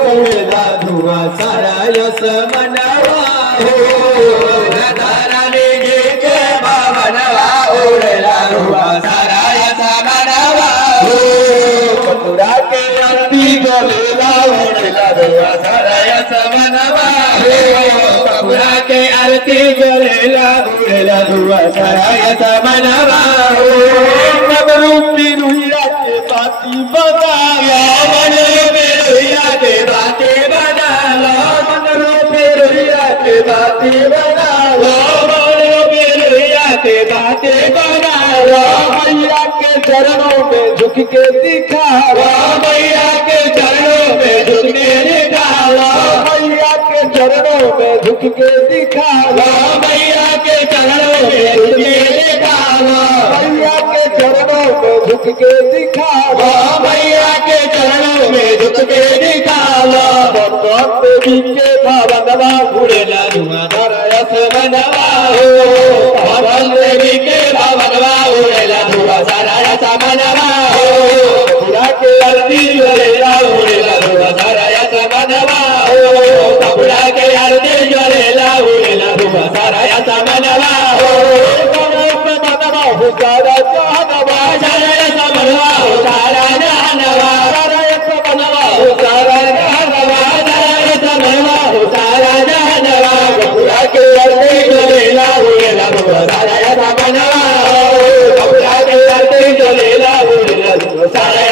उडला धुवा सारा यस मनवा हो धाराने घे भावनवा उडला धुवा सारा यस मनवा हो कपुरा के आरती गलेला उडला धुवा सारा यस मनवा हो कपुरा के आरती गलेला उडला धुवा सारा यस मनवा हो नवरूपी रुइया के बाती बगाया मन रूपी रुइया के बाती बनाला मन रूपी रुइया के बाती बनाला मन रूपी रुइया के बाती बनाला मैया के चरणों में झुक के दिखावा मैया के चरणों में झुक के दिखावा मैया के चरणों में झुक के दिखावा मैया के चरणों में झुक के दिखावा मैया के चरणों में झुक के दिखावा मैया के चरणों में झुक के दिखावा भगवान देवी के भावनवा उड़ेला धुआं सारा यस मनवा हो भगवान देवी के भावनवा उड़ेला धुआं सारा यस मनवा हो कपुरा के आरती ज्वलेला उड़ेला धुआं सारा यस मनवा हो कपुरा के आरती ज्वलेला उड़ेला धुआं सारा यस मनवा हो मनवा हो सारा जानवा सारा यस मनवा हो सारा जानवा सारा यस मनवा हो सारा जानवा सारा यस मनवा हो सारा जानवा कपुरा के आरती ज्वलेला उड़ेला धुआं सारा यस मनवा हो कपुरा के आरती ज्वलेला उड़ेला धुआं सारा